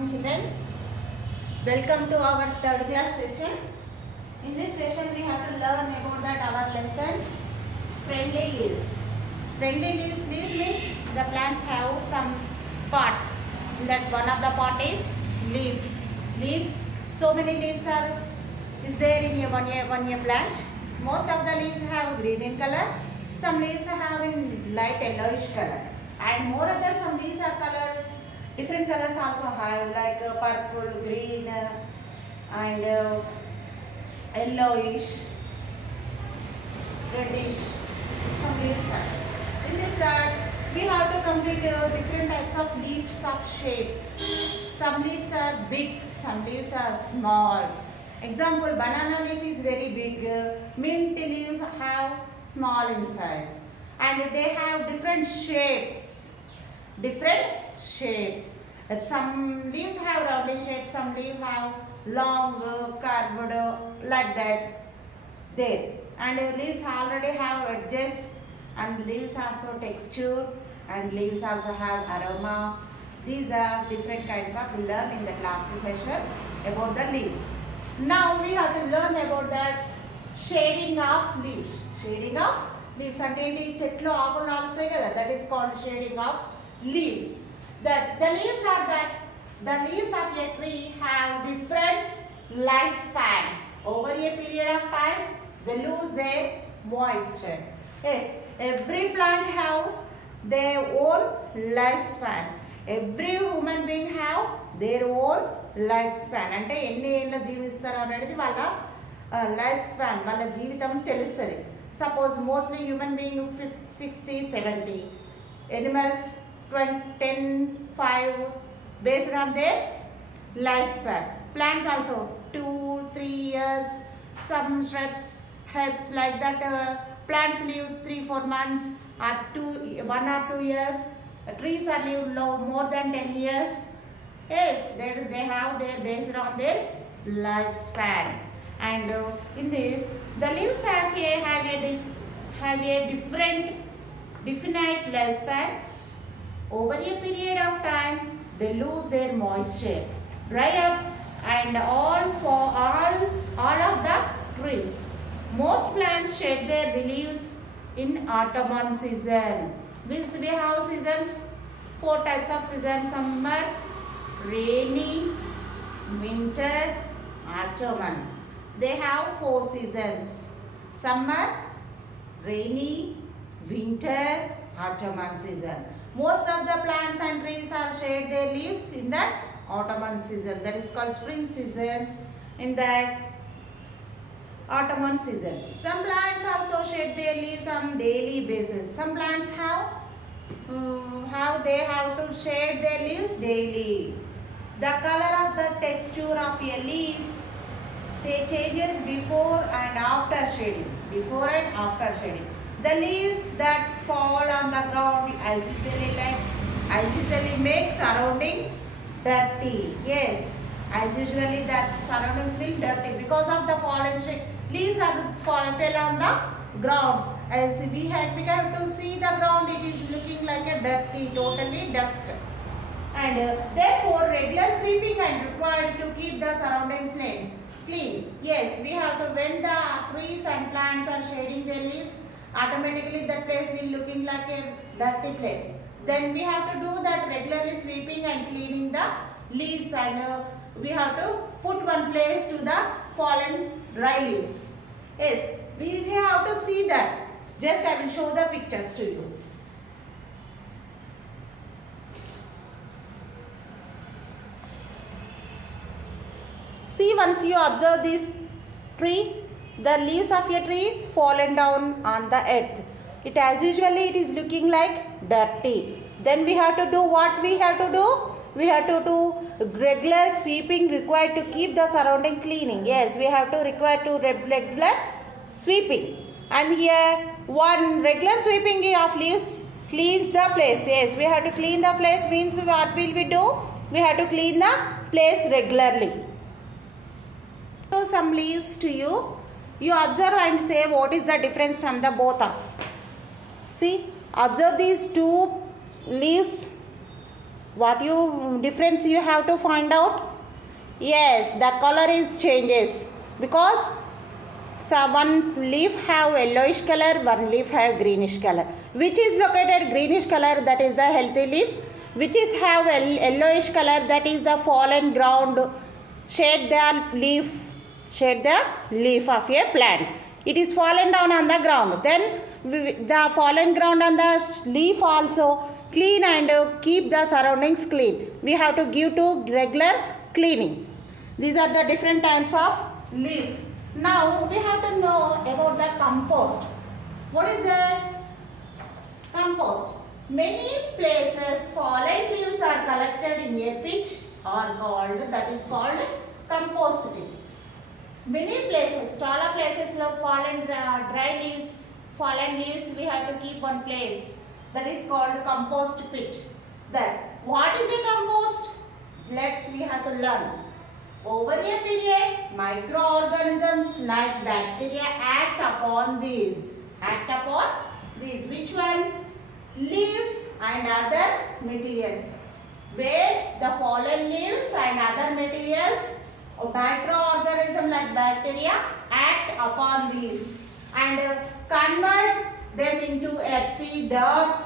morning children. Welcome to our third class session. In this session we have to learn about that our lesson friendly leaves. Friendly leaves means the plants have some parts. In that one of the part is leaf. Leaves. So many leaves are is there in a one year plant. Most of the leaves have green in color. Some leaves have in light yellowish color. And more other some leaves are colors. Different colors also have like purple, green, and yellowish, reddish. Some leaves have. In this that we have to complete different types of leaves of shapes. Some leaves are big, some leaves are small. Example, banana leaf is very big. Mint leaves have small in size, and they have different shapes. Some leaves have rounding shape, some leaves have long, curved, like that. There. And leaves already have edges, and leaves also texture, and leaves also have aroma. These are different kinds of learn in the classification about the leaves. Now we have to learn about that shading of leaves. Shading of leaves అంటే ఏంటి చెట్లు ఆకులు నాలుస్తాయి కదా, that is called shading of leaves. That the leaves are that the leaves of a tree have different lifespan. Over a period of time they lose their moisture. Yes, every plant have their own lifespan. Every human being have their own lifespan. అంటే ఎన్ని ఏళ్ళ జీవిస్తారు అనేది వాళ్ళ life span, వాళ్ళ జీవితం తెలుస్తుంది. Suppose mostly human being 60, 70. Animals 10, 5 based on their lifespan. Plants also 2, 3 years. Some herbs like that plants live 3, 4 months or 1 or 2 years. Trees are live more than 10 years. Yes, they have their based on their lifespan. And in this the leaves have a different definite lifespan. Over a period of time they lose their moisture, dry up, and all of the trees. Most plants shed their leaves in autumn season. We have seasons, 4 types of seasons: summer, rainy, winter, autumn. They have 4 seasons: summer, rainy, winter, autumn season. Most of the plants and trees are shed their leaves in that autumn season. That is called spring season. In that autumn season, some plants also shed their leaves on daily basis. Some plants they have to shed their leaves daily. The color of the texture of a leaf changes before and after shading. Before and after shading. The leaves that fall on the ground as usually make surroundings dirty. Yes, as usually that surroundings will dirty because of the fallen leaves fell on the ground. As we have to see the ground, it is looking like a dirty, totally dust. And therefore regular sweeping is required to keep the surroundings clean. Yes, we have to, when the trees and plants are shading their leaves, automatically that place will looking like a dirty place. Then we have to do that regularly sweeping and cleaning the leaves, and we have to put one place to the fallen dry leaves. Yes, we have to see that. Just I will show the pictures to you. See, once you observe this tree, the leaves of a tree fallen down on the earth. It as usually it is looking like dirty. Then we have to do what we have to do? We have to do regular sweeping required to keep the surrounding cleaning. Yes, we have to require to regular sweeping. And here one regular sweeping of leaves cleans the place. Yes, we have to clean the place means what will we do? We have to clean the place regularly. So some leaves to you. You observe and say what is the difference from the both of. See, observe these 2 leaves. what difference you have to find out? Yes, the color is changes because one leaf have yellowish color, one leaf have greenish color. Which is located greenish color, that is the healthy leaf. Which is have yellowish color, that is the fallen ground. Shade the leaf of a plant. It is fallen down on the ground. Then the fallen ground on the leaf also clean and keep the surroundings clean. We have to give to regular cleaning. These are the different types of leaves. Now we have to know about the compost. What is that? Compost. Many places fallen leaves are collected in a pit that is called compost pit. Many places, taller places of fallen dry leaves, fallen leaves we have to keep one place. That is called compost pit. That what is a compost? We have to learn. Over a period, microorganisms like bacteria act upon these. Which one? Leaves and other materials. Where the fallen leaves and other materials, microorganisms like bacteria act upon these and convert them into earthy, dark,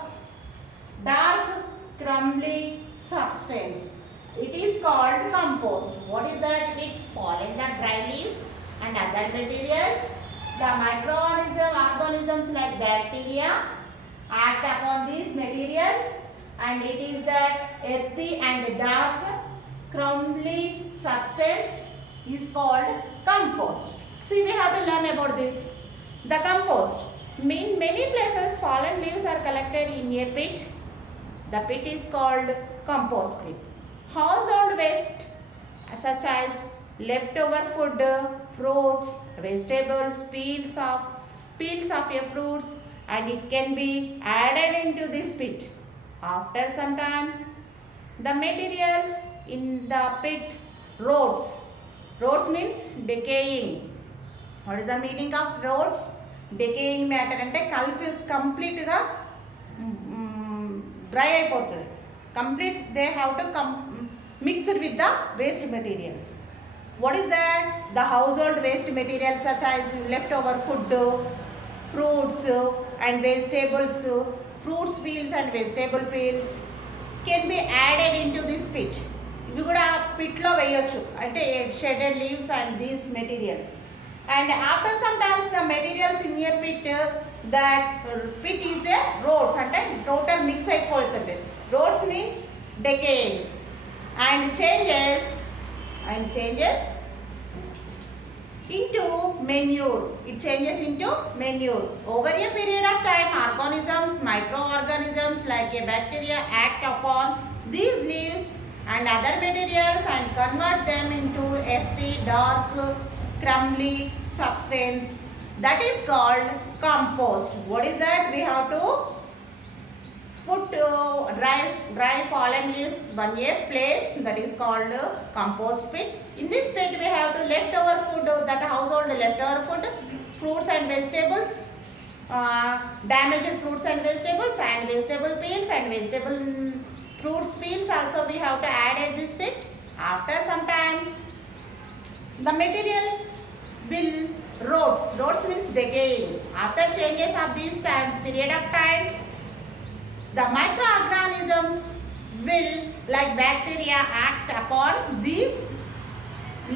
crumbly substance. It is called compost. What is that? It fallen the dry leaves and other materials. The microorganisms like bacteria act upon these materials and it is that earthy and dark crumbly substance is called compost. See, we have to learn about this. The compost. In many places fallen leaves are collected in a pit. The pit is called compost pit. Household waste such as leftover food, fruits, vegetables, peels of your fruits, and it can be added into this pit. After sometimes the materials in the pit rots. Rots means decaying. What is the meaning of rots? Decaying matter ante complete ga dry అయిపోతుంది. Complete they have to mix it with the waste materials. What is that? The household waste materials such as leftover food, fruits and vegetables, fruits peels and vegetable peels can be added into this pit. ఇవి కూడా పిట్లో వేయొచ్చు అంటే shaded leaves and these materials. And after sometimes the materials in a pit, that pit is a rots అంటే total mix అయిపోతుంది. Rots means decays and changes into manure. It changes into manure. Over a period of time, microorganisms like a bacteria act upon these leaves and other materials and convert them into earthy, dark, crumbly substance. That is called compost. What is that? We have to put dry fallen leaves one a place, that is called compost pit. In this pit we have to leftover food, that household leftover food, fruits and vegetables, damaged fruits and vegetables and vegetable peels and vegetable fruits peels also we have to add at this pit. After sometimes the materials will rots means decaying. After changes of this period of times, the microorganisms will like bacteria act upon these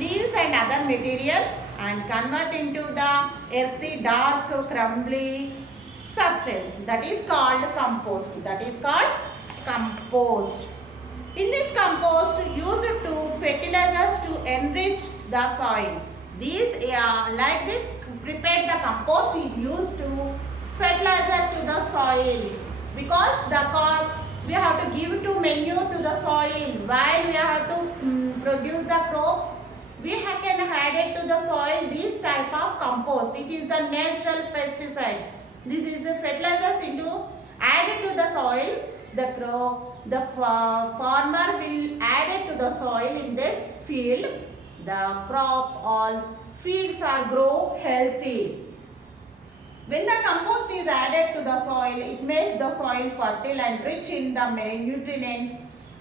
leaves and other materials and convert into the earthy, dark, crumbly substance. That is called compost. In this compost used to fertilizers to enrich the soil. These like this prepared the compost is used to fertilizer to the soil, because we have to give to manure to the soil while we have to produce the crops. We can add it to the soil this type of compost. It is the natural pesticides. This is the fertilizers into added to the soil. The farmer will add it to the soil in this field. The crop, all fields are grow healthy. When the compost is added to the soil, it makes the soil fertile and rich in the nutrients.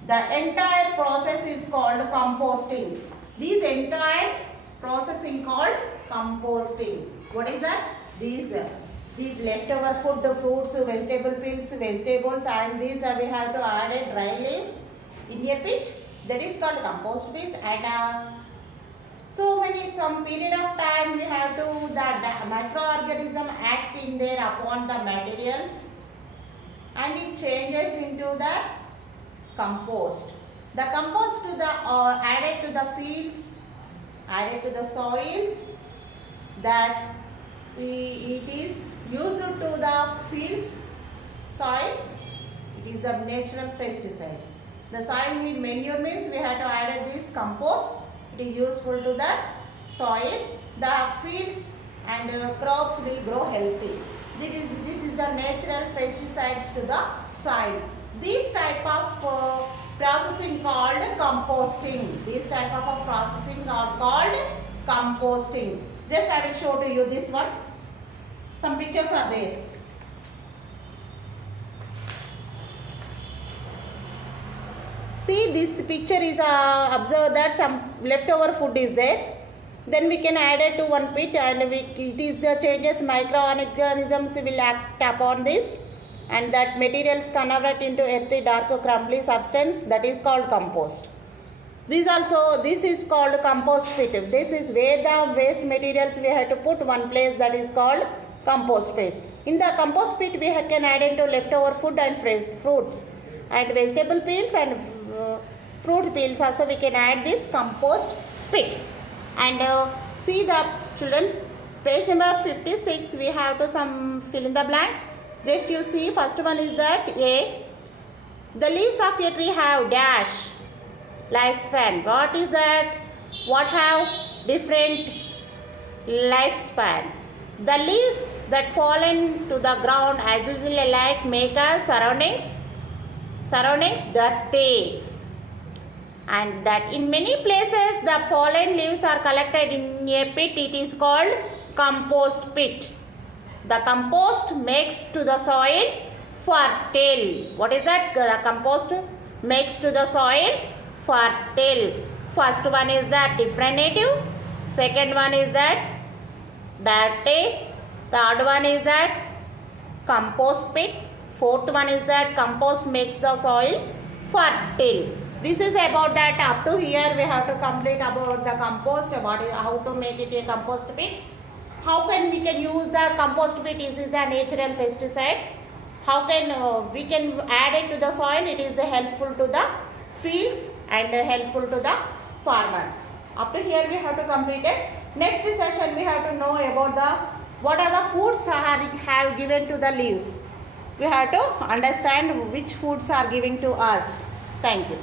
The entire process is called composting. This entire processing called composting. What is that? These leftover food, fruits, vegetable peels, vegetables, and these we have to add a dry leaves in a pit. That is called compost pit. And some period of time we have to the microorganism act in there upon the materials, and it changes into the compost. The compost to the added to the fields, added to the soils, that it is used to the fields soil. It is the natural pesticide. The soil need manure means we have to add this compost. It is useful to the soil. The fields and crops will grow healthy. This is the natural pesticides to the soil. This type of processing called composting. These type of processing are called composting. Just I will show to you this one. Some pictures are there. See, this picture is observe that some leftover food is there. Then we can add it to one pit, and it is the changes microorganisms will act upon this, and that materials convert into earthy dark crumbly substance, that is called compost. This is called compost pit. This is where the waste materials we have to put one place, that is called compost pit. In the compost pit we can add into leftover food and fruits and vegetable peels and fruit peels also we can add this compost pit. And see the children, page number 56 we have to some fill in the blanks. Just you see, first one is that A, the leaves of a tree have dash lifespan. What is that? What have different lifespan? The leaves that fallen to the ground as usually like make our surroundings dirty, and that in many places the fallen leaves are collected in a pit. It is called compost pit. The compost makes to the soil fertile. What is that? The compost makes to the soil fertile. First one is that differentiative. Second one is that dirty. Third one is that compost pit. Fourth one is that compost makes the soil fertile. This is about that. Up to here we have to complete about the compost, how to make it a compost pit. How can we can use the compost pit? This is the natural pesticide. How can we can add it to the soil? It is the helpful to the fields and helpful to the farmers. Up to here we have to complete it. Next session we have to know about what are the foods have given to the leaves. We have to understand which foods are given to us. Thank you.